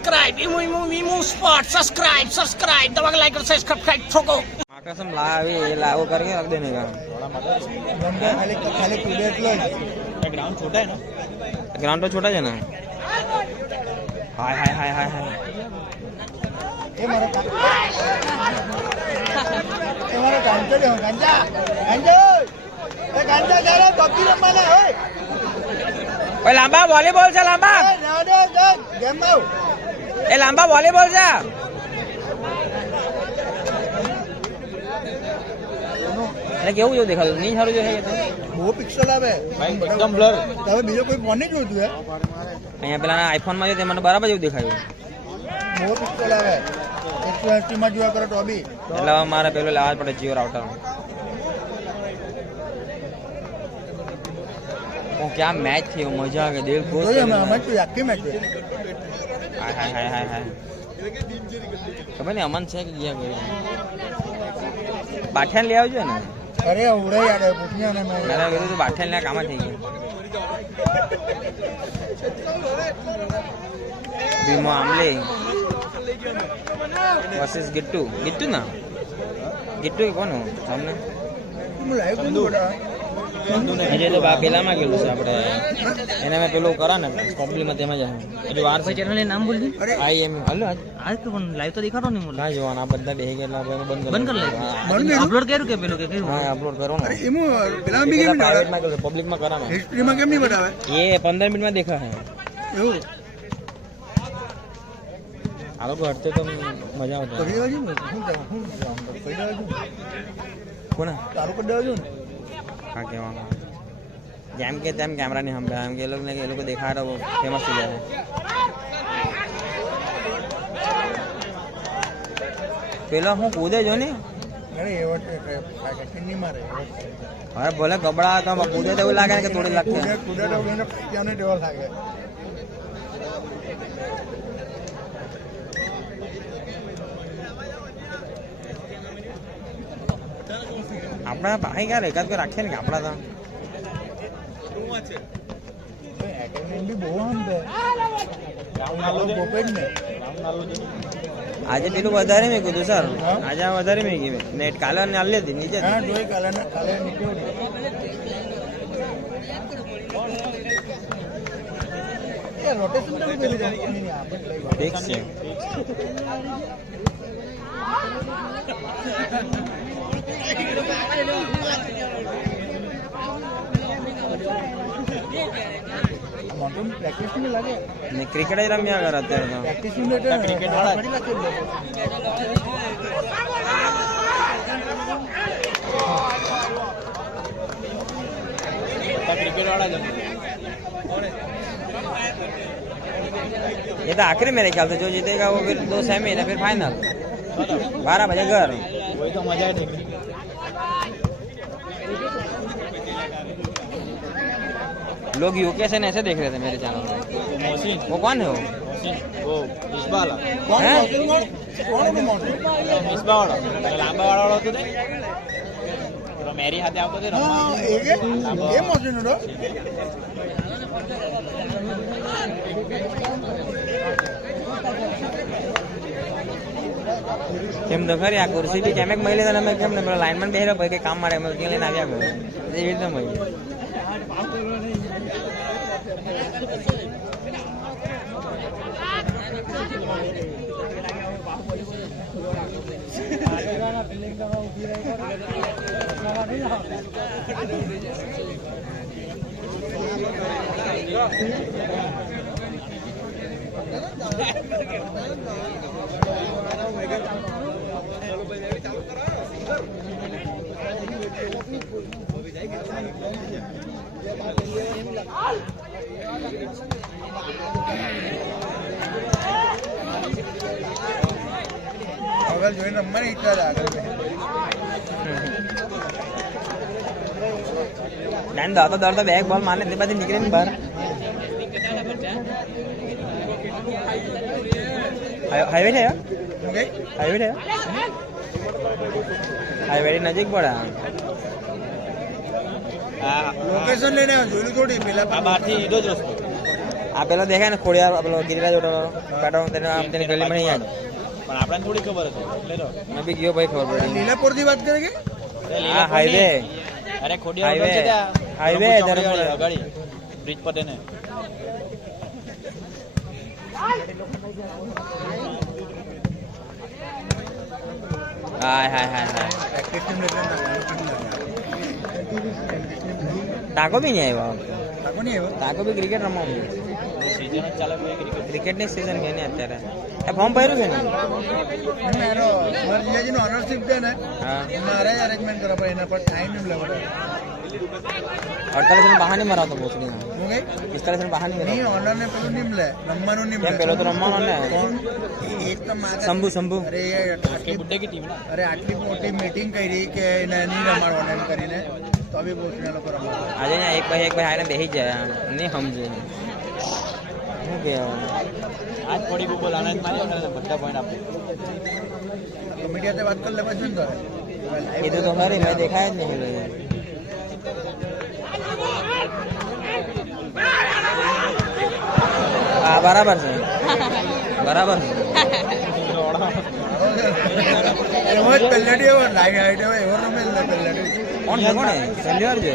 Subscribe emu spot subscribe દબાकर like और subscribe ठोको आकाशम लावी ये लागू करके रख देने का खाली खाली टुडे એટલો જ ग्राउंड छोटा है ना ग्राउंड तो छोटा है ना हाय हाय हाय हाय हाय એ મારો કાંચો દે કાંચા કાંચો એ કાંચા ચાલે પબજી રમવાના હોય ઓય લાંબા વોલીબોલ છે લાંબા દે ગેમ આવ એ લાંબા વોલીબોલ છે એટલે કેવું જેવું દેખાતું નહીં સારું જો છે બહુ પિક્સલ આવે ભાઈ એકદમ બ્લર તમે બીજો કોઈ ફોન નહીં જોતું હે અહીંયા પેલા આઈફોન માં છે મને બરાબર જેવું દેખાયું બહુ પિક્સલ આવે 180 માં જોવા કરો તો બી એટલે હવે મારે પેલું લેવા જ પડે જીઓ રાઉટર क्या मैच थी वो मजा आ गया दिल खुश જોઈએ અમે તો આખી મેચ છે हाय हाय हाय हाय हाय ખબર નહીં અમન છે કે ગયા ગયો બાઠિયાન લઈ આવજો ને અરે ઉડે યાર પૂછ્યા ને મેં મેરા કીધું તો બાઠિયાન ના કામ થઈ ગયું ભીમો આમલે વર્सेस ગિટ્ટુ ગિટ્ટુ ના ગિટ્ટુ કોણ સામને હું લાઈવ બધું બડા હજે તો પેલામાં ગયેલું છે આપણે એને મેં પેલું કરા ને કોમ્પ્લીમાં તેમાં જ હજુ વાર છે ચેનલ નામ બોલ દી આઈ એમ હલો આજ તો પણ લાઈવ તો દેખાડો નહીં મને જોવાના બધા બેહી ગયેલા બંધ કરી અપલોડ કર્યું કે પેલું કે કર્યું હા અપલોડ કરો ને એમો પેલા બી કેમ પ્રાઇવેટમાં કર્યું પબ્લિકમાં કરા ને હિસ્ટ્રીમાં કેમ નહીં બતાવે એ 15 મિનિટમાં દેખા હે એવું આ લોકો હટતે તો મજા આવતી કરી દેવા જોઈએ ને શું કરી દેવા જોઈએ કોણ ચાલુ કરી દેવા જોઈએ ને હા કહેવાનું જેમ કે તેમ કેમેરા નહીં સાંભળે એમ કે એ લોકો દેખાડો ફેમસ થઈ જાય પેલો હું કૂદે જો ને અરે એવો નહીં મારે અરે ભલે ગબડા કામ કૂદે તો એવું લાગે ને કે થોડી લાગશે કુડે તો ક્યાંને ડેવલ લાગે આપણા ભાઈ ક્યારે એકાદ કોઈ રાખીએ ને કે આપણા તો બી બહુ આમ છે આજે પેલું વધારે મેં કીધું સર આજે વધારે મેં કીધું નેટ કાલે ને આલે હતી નીચે હા જોઈ કાલે નીકળ્યો એ રોટેશન તો પેલી જાય આપણે ઠીક છે પ્રેક્ટિસ નહીં લાગે ને ક્રિકેટ જ રમ્યા કરે અત્યારે તો પ્રેક્ટિસ નહીં ક્રિકેટ વાળા ये तो आखिरी मेरे ख्याल से जो जीतेगा वो फिर 2 सेमी ना फिर फाइनल 12 बजे घर वही तो मजा है लोग यूके से ऐसे देख रहे थे मेरे चैनल पे वो कौन है वो इस्बा वाला कौन इस्बा वाला लांबा वाला तो दे तो मेरी हाथे આવતો દે હા એ મોસી નો કેમ તો ખરી આ ખુરશી બી કેમેક મળી લેતા અમે કેમ ને પેલા લાઈનમાં બેહરો ભાઈ કે કામ મારે અમે ત્યાં લઈને આવ્યા ગયો એ રીતે મળી આગળ જોઈને રમવાની ઈચ્છા છે આગળ डांड दाता दाता बैग बॉल मारने के बाद निकले नहीं बाहर हाईवे है हाईवे है हाईवे नजीक पड़ा લોકેશન લઈને જોયું થોડી પેલા બહારથી ઈડો જ રસ્તો આ પેલો દેખાય ને ખોડિયાર પેલો ગિરિરાજ પેટો તેને આમ તેની ગલીમાં નહીં યાદ પણ આપણને થોડી ખબર હતી એટલે તો મેં બી ગયો ભાઈ ખબર પડી લીલાપુર થી વાત કરે કે હા હાઈવે અરે ખોડિયાર હાઈવે. હોટલ છે ત્યાં હાઈવે રઘુ ત્યારે ચોકડી મળે. અગાડી બ્રિજ પર તેને હાય હાય હાય હાય પ્રેક્ટિસ ટીમ એટલે ટાકો બી નહીં આવ્યો તાકો નહીં આવ્યો ટાકો બી ક્રિકેટ રમવા સીઝન જ ચાલે ભાઈ ક્રિકેટ ક્રિકેટની સિઝન ગઈ ને અત્યારે એ ફોર્મ ભર્યું છે ને એનો મારા જીજાજીનો ઓનરશિપ છે ને હા મારે અરેન્જમેન્ટ કરવા પડે એના પર ટાઈમ નહીં લેવો 48 બહાર નહીં મરાવતો મોસ્ટલી હું કઈ 45 બહાર નહીં નહીં મરાવતો ઓનર ને પેલું નહીં લે રમવાનું નહીં કેમ પેલો તો રમવાનો ને એક તો મારે શંભુ અરે કે બુડ્ઢે કી ટીમ ના અરે આટલી મોટી મીટિંગ કરી કે એને નહીં રમાડવાનું એમ કરીને તો બી બોસને લોકો રમાડે આજે ને એક ભાઈ આવીને બેસી જ જાય નહીં સમજે શું કહેવાનું આજ થોડી બોલ આનંદ માર્યો ને બધા પોઈન્ટ આપે કમિટી સાથે વાત કરી લે પછી ને કીધું તો ખરી મેં દેખાય જ નહીં ભાઈ હા બરાબર છે બરાબર છે એવો જ પહેલેથી એવો લાઈન હાઈટ એવો એવો રમે જ ને પહેલેથી કોણ છે કોણ પહેલી વાર છે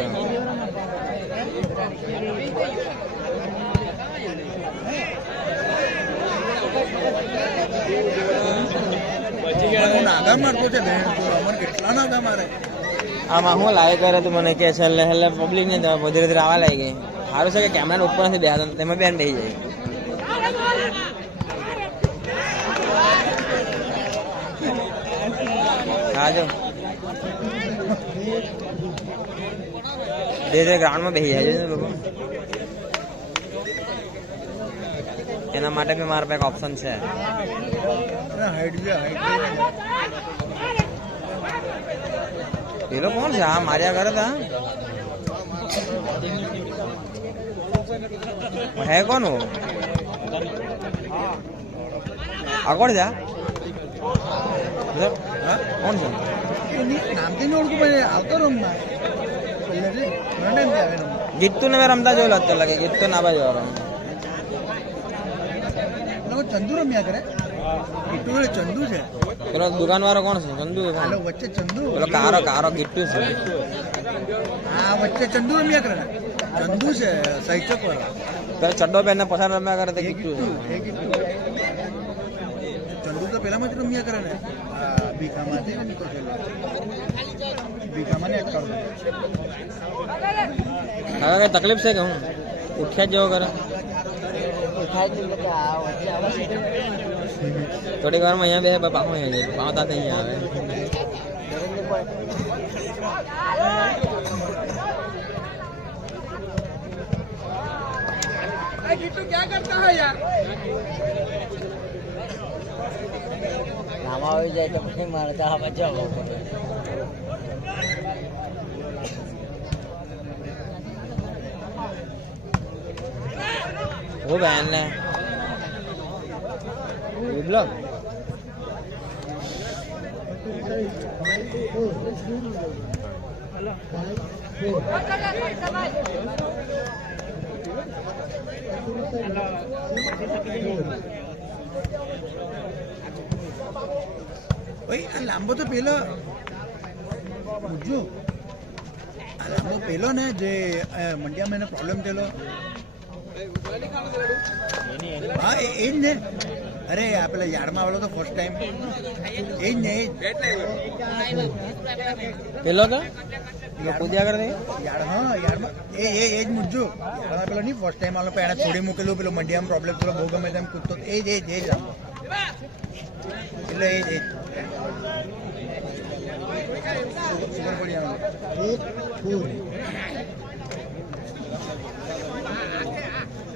નાગા મારતો છે બેન અમર કેટલા નાગા મારે આમાં હું લાઈવ કરે તો મને કે છેલ્લે છેલ્લે પબ્લિક ને ધીરે ધીરે આવવા લાગી ગઈ સારું છે કે કેમેરા ઉપર નથી બેસતો તેમાં બેન બેસી જાય હા જો ધીરે ધીરે ગ્રાઉન્ડમાં બેસી જાય છે લોકો એના માટે બી મારા પાસે ઓપ્શન છે હાઈટ છે હાઈટ પેલો કોણ છે આ માર્યા કરે તા હે કોણ હો આ કોણ છે કોણ છે નામથી નહીં ઓળખું પણ આવતો રમવા પહેલેથી ઘણા ટાઈમ આવે રમવા ગીતું ને મેં રમતા જોયેલો અત્યારે લાગે ગીતું ના બાજુ લોકો ચંદુ રમ્યા કરે ગીટુ વાળે ચંદુ છે પેલો દુકાન વાળો કોણ છે ચંદુ કોણ હાલો વચ્ચે ચંદુ પેલો કારો કારો ગીટુ છે હા વચ્ચે ચંદુ રમ્યા કરે ને ચંદુ છે સૈચક વાળા પેલો ચડ્ડો પહેરને પસાર રમ્યા કરે તે ગીટુ છે એ ગીટુ ચંદુ તો પેલામાં જ રમ્યા કરે ને ભીખામાંથી ને નીકળેલો ભીખામાં ને એક હવે કઈ તકલીફ છે કે હું ઉઠ્યા જ જેવો કરે થોડીક વારમાં અહીંયા બે પાછું અહીંયા જાય પાવતા અહીંયા આવે આવી જાય તો પછી મારે તો આ બચાવવો પડે वो बहन ने विप्लव ભાઈ આ લાંબો તો પેલો પૂછજો આ લાંબો પેલો ને જે મંડિયામાં એનો પ્રોબ્લેમ થયેલો હા એ જ ને અરે આ પેલા યાર્ડમાં આવેલો તો ફર્સ્ટ ટાઈમ એ જ ને એ પેલો તો કૂદ્યા કરે યાર્ડ હા યાર્ડમાં એ જ મૂકજો યાર્ડમાં પેલો નહીં ફર્સ્ટ ટાઈમ આવેલો પણ એને છોડી મૂકેલું પેલો મંડિયામાં પ્રોબ્લેમ થયેલો બહુ ગમે તેમ કૂદતો એ જ લાંબો એટલે એ જ ખબર પડી આવે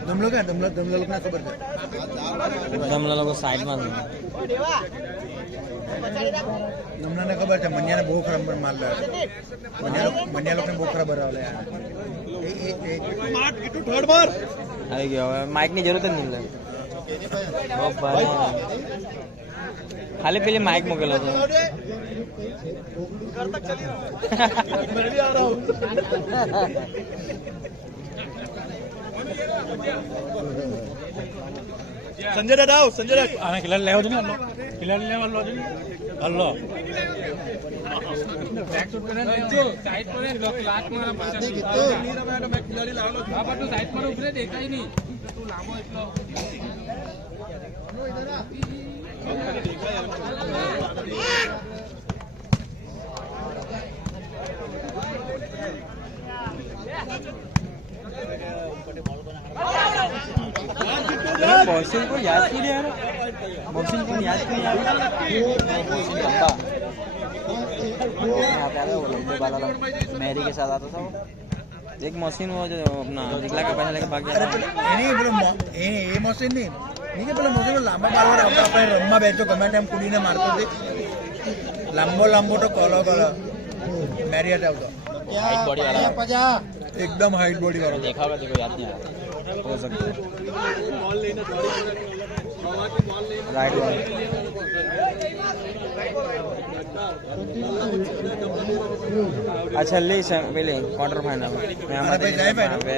દમલો ક્યાં દમલા લોકો ના ખબર છે જમલા લોકો સાઈડમાં દમલાને ખબર છે મન્યાને બહુ ખરાબ માર લે મન્યા લોકોને બહુ ખરાબ હરાવે આવી ગયો હવે માઇક ની જરૂર જ નહીં લે ખાલી પેલી માઇક મૂકેલો છે સંજય દાદા આવો સંજય દાદા આને ખિલાડી લેવો છે ને ખિલાડી લેવા લો છે હલ્લો बॉक्सिंग को याद क्यों नहीं आ रहा बॉक्सिंग को याद क्यों नहीं आ रहा यहाँ पे आता वो लंबे वाला मैरी के साथ आता था वो एक मशीन वो जो अपना निकला का पैसा लेके भाग અરે गया એની પેલો એ મશીન નહીં કે પેલો મશીન લાંબા બાર આપણે રમવા બેઠો ગમે તેમ કુડીને મારતો તે લાંબો તો કોલો મેરિયટ આવતો હાઈટ બોડી વાળા એકદમ હાઈટ બોડી વાળો દેખાવ તો કોઈ યાદ નહીં આવે हो सकता है राइट बॉल अच्छा ले पहले क्वार्टर फाइनल में हमारे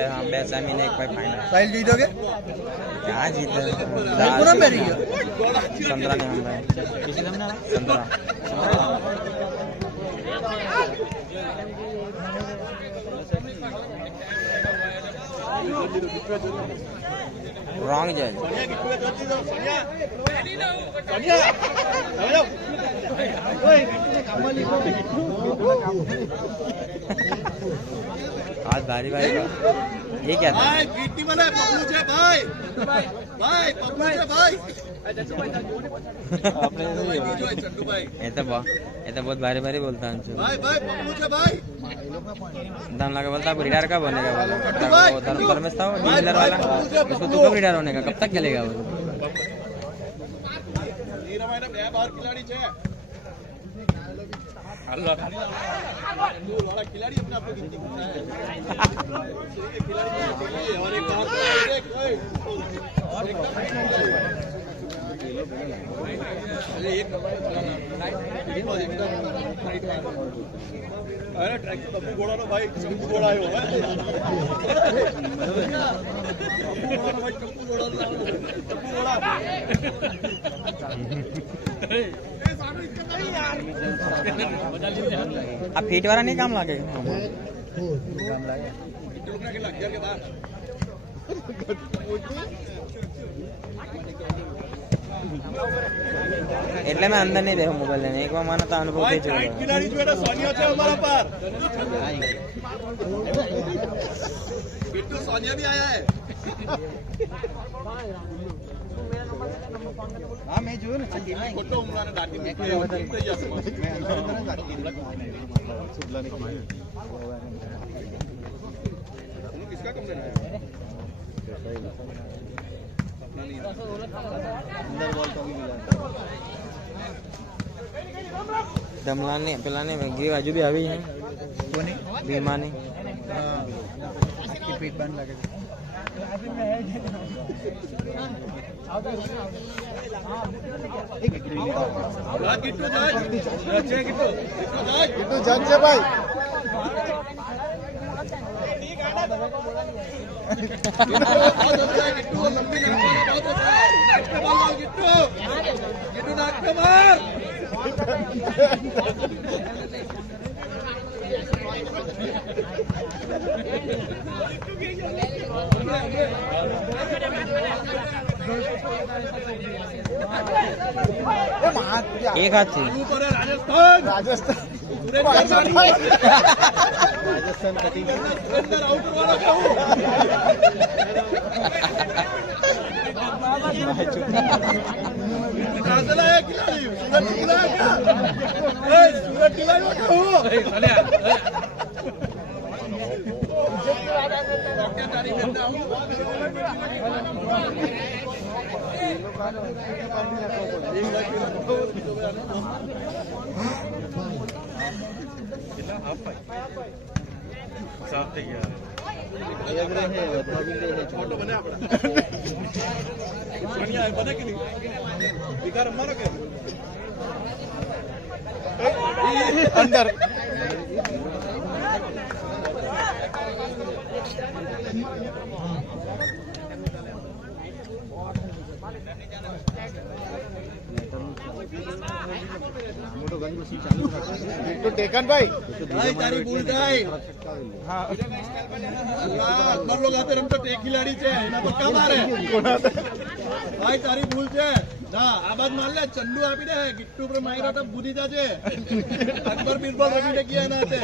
हाँ बे सेमी ने एक भाई फाइनल સાઈલ જીતોગે क्या जीते પૂરા મેરી ગયો संतरा ने हम किसी ने संतरा रॉन्ग जज आज भारी भारी ये क्या था ये तो बहुत भारी भारी बोलता है दाम लगा बोलता आपको रिटायर कब होने का बोला वो धर्मपुर में था डीलर वाला उसको तो कब रिटायर होने का कब तक चलेगा वो अरे ट्रैक बब्बू घोड़ा नो भाई चंपू घोड़ा आयो है भाई चंपू घोड़ा आप फीट वाला नहीं काम लागे એટલે મેં અંદર નહીં દેખો મોબાઈલ લેને એક વાર મને તો અનુભવ થઈ ગયો खिलाड़ी जो है सोनिया છે हमारा पार बिट्टू सोनिया भी आया है હા મેં જોયું ને ખોટો ઉમરાને દાટી किसका कम देना है દમલાની પેલાની ગી બાજુ બી આવી છે કોની ભીમાની આખી પીઠ બંધ લાગે છે किट्टू जाए अच्छे किट्टू જજ છે ભાઈ किट्टू लंबी बहुत किट्टू किट्टू नाक पे मार એક હાથ થી राजस्थान રાજસ્થાન राजस्थान अंदर आउट वाला कहूं कहां से लाया खिलाड़ी सूरत खिलाया क्या सूरत खिलाया कहूं क्या तारीख करता हूं फोटो बने अपना सोनिया है बने कि नहीं दिखा रहा मारो क्या अंदर ભાઈ તારી ભૂલ થાય અકબર લોગ હાથે રમતો ટેક ખિલાડી છે એના તો કામ આરે ભાઈ તારી ભૂલ છે ના આ બાદ માર લે ચંડુ આપી દે ગિટ્ટુ પર માર્યો તો ભૂલી જાજે અકબર બીરબલ રમીને ગયા એના હાથે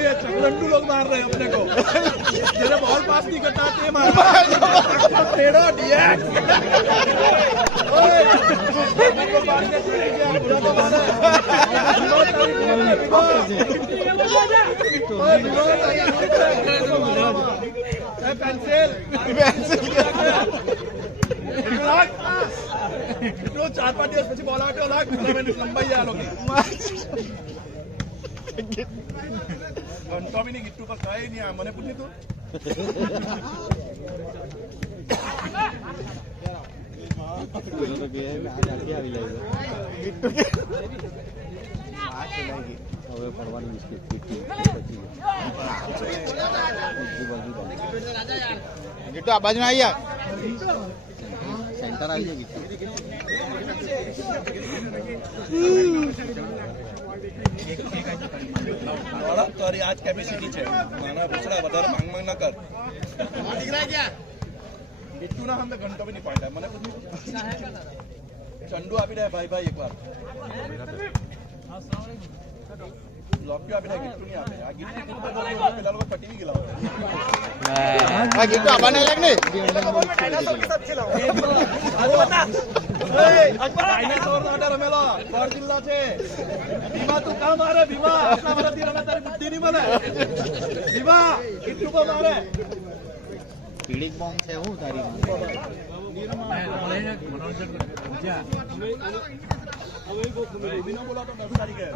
ये चंडू लोग मार रहे हैं अपने को तेरे बॉल पास नहीं करता ते मार तेरा डीएक्स ओए को मार के चले गया पूरा तो मारा ए पेंसिल तो 4-5 દિવસ પછી બોલ આટ્યો લાગ ટુર્નામેન્ટ લંબાઈ આ લોકો ઘંટો બી નહીં ગિટ્ટુ પર કઈ નહીં આ મને પૂછી તું ગિટ્ટુ આ બાજુ આવી સેન્ટર આવી જાય તારી આજ કેપેસિટી છે નાના પૂછડા વધારે માંગ ન કર ગિટ્ટુ ના હમને ઘંટો બી નહીં પાડ્યા મને ચંડુ આપી દે ભાઈ ભાઈ એકવાર લોક્યો આપી દે ગિટ્ટુ નહીં આપે આ ગિટ્ટુ પેલા લોકો પટી ગયેલા આ ગિટ્ટુ આબાને લાગ ને ડાયનાસોર ના રમેલા ફોર જિલ્લા છે ભીમા તું કામ મારે ભીમા આટલા વર્ષથી રમે તારી બુદ્ધિ નહીં મળે ભીમા કેટલું કો મારે પીડિક બોમ્બ છે હું તારી બોલા તો 10 તારીખે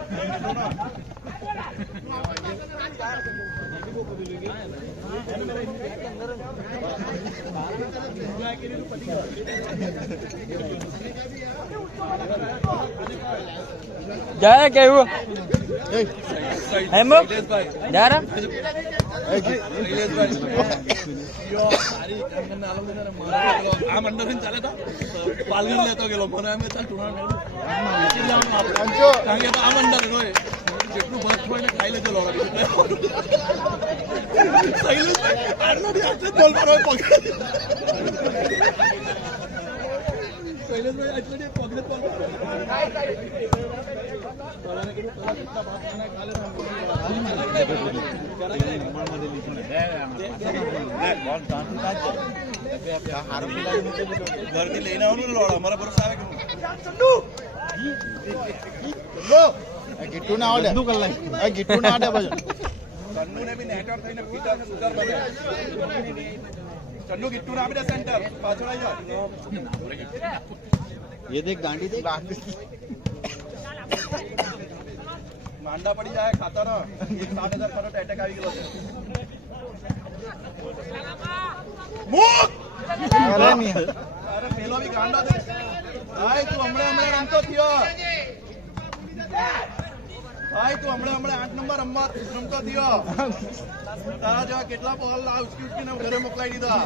જાય કેવું હેમો જારા આ મંડળ ચાલે તા પાલગન લેતો ગયેલો મને એમ ચાલ ટુર્નામેન્ટ આ મંડળ હોય જેટલું બસ હોય ને ખાઈ લેજો લોડા બોલ પર ઘરથી લઈને આવવાનું લોડા અમારા ભરોસા આવે કે ગિટ્ટુ ના આવડે ગિટ્ટુ ના આવડે બાજુ ચન્નુ ને બી નેટર થઈને પીટા છે સુધર બને ચન્નુ ગિટ્ટુ ના આપી દે સેન્ટર પાછળ આવી જા ये देख गांडी देख માંડા પડી જાય ખાતર 7,000 કરોડ એટેક આવી ગયો છે મુક અરે પેલો બી ગાંડો દે ભાઈ તું હમણે રમતો થયો ભાઈ તું હમણે 8 નંબર રમતો થયો તારા જેવા કેટલા બોલ ઉચકી ઘરે મોકલાઈ દીધા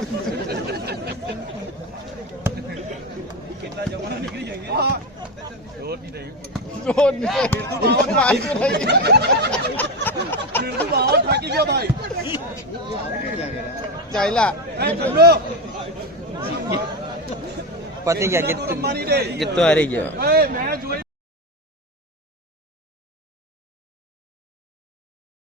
કેટલા જમાના નીકળી જાય જોર નહીં થાકી ગયો ભાઈ ચાઈલા પતી ગયા ગીત તો હારી ગયો.